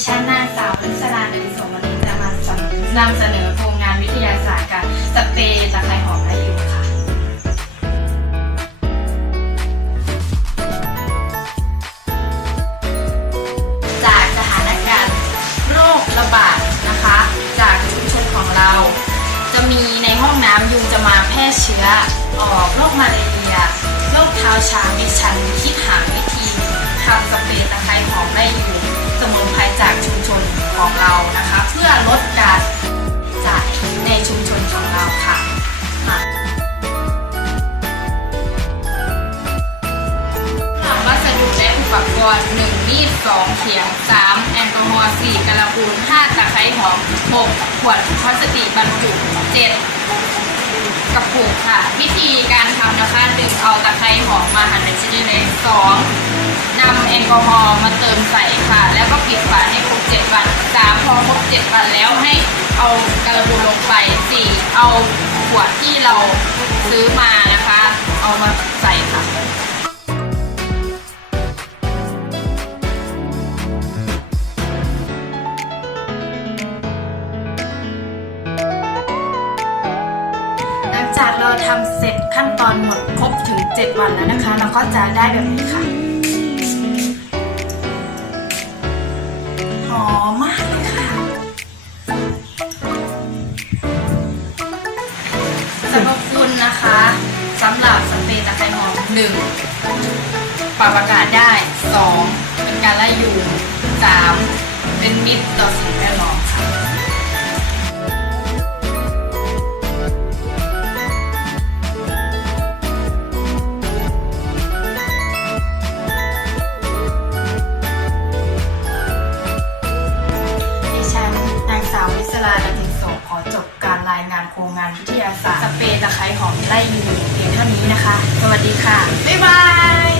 ดิฉันนาสาวพิศราเดลิสงวันนี้จะมานำเสนอโครงงานวิทยาศาสตร์การสเปรย์ตะไคร่หอมและยูค่ะ จากสถานการณ์โรคระบาดนะคะ จากชุมชนของเรา จะมีในห้องน้ำยูจะมาแพร่เชื้อออกโรคมาเรียโรคเท้าช้างดิชันคิดหาวิธีทำสเปรย์ตะไคร่หอมได้อยู่ สมุนไพรจากชุมชนของเรานะคะ เพื่อลดการจากในชุมชนของเราค่ะค่ะวัสดุและอุปกรณ์ 1 มีด 2 เขียง 3 แอลกอฮอล์ 4กระปูน 5ตะไคร้หอม 6 ขวดพลาสติกบรรจุ 7 กระปุกค่ะ วิธีการทำนะคะหนึ่งเอาตะไคร้หอมมาหั่นเป็นชิ้นเล็กๆสองนำแอลกอฮอล์มาเติมใส่ 7วันแล้วให้เอากระปูลงไปสี่เอาขวดที่เราซื้อมานะคะ เอามาใส่ค่ะหลังจากเราทำเสร็จขั้นตอนหมดครบถึง 7 วันแล้วนะคะ เราก็จะได้แบบนี้ค่ะ สรรพคุณนะคะสำหรับสเปรย์ตะไคร้หอม 1. ปรับอากาศได้ 2. เป็นการไล่ยุง 3. เป็นมิตรต่อสิ่งแวดล้อมค่ะดิฉันนางสาววิศราดติโสขอจบายงานโครงงานวิทยาศาสตร์สเปรย์ตะไคร้หอมไล่ยุงเพียงเท่านี้นะคะ สวัสดีค่ะ บ๊ายบาย